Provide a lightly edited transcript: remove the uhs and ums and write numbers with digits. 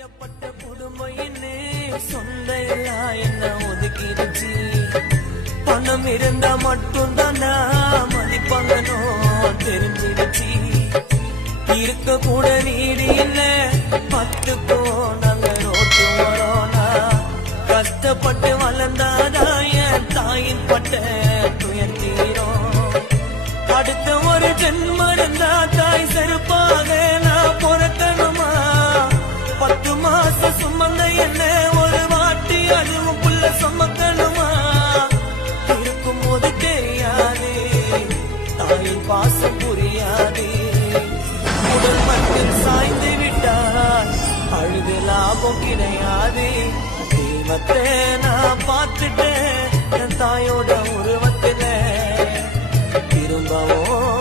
கைவிடப்பட்ட குடும்பம் என்ன சொந்த எல்லாம் என்ன ஒதுக்கிடுச்சு. பணம் இருந்தா மட்டும்தான் மதிப்பாங்கனோ தெரிஞ்சிடுச்சு. இருக்க கூட நீடி இல்ல பத்துக்கோ நாங்க ரோட்டு வரோனா. கஷ்டப்பட்டு வளர்ந்தாதான் என் தாயின் பட்ட துயர் தீரும். அடுத்த ஒரு ஜென்மம் இருந்தா தாய் செருப்பாக நான் பொறக்கணுமா. 10 மாசம் சுமந்த என்ன ஒரு வாட்டி அதுவும் புள்ள சுமக்கணுமா. இருக்கும் போது தெரியாது தாயின் பாசம் புரியாது. உடல் மட்டும் சாய்ந்து விட்டால் அழுது லாபம் கிடையாது. தெய்வத்தை நான் பார்த்துட்டேன் என் தாயோட உருவத்துல திரும்பவும்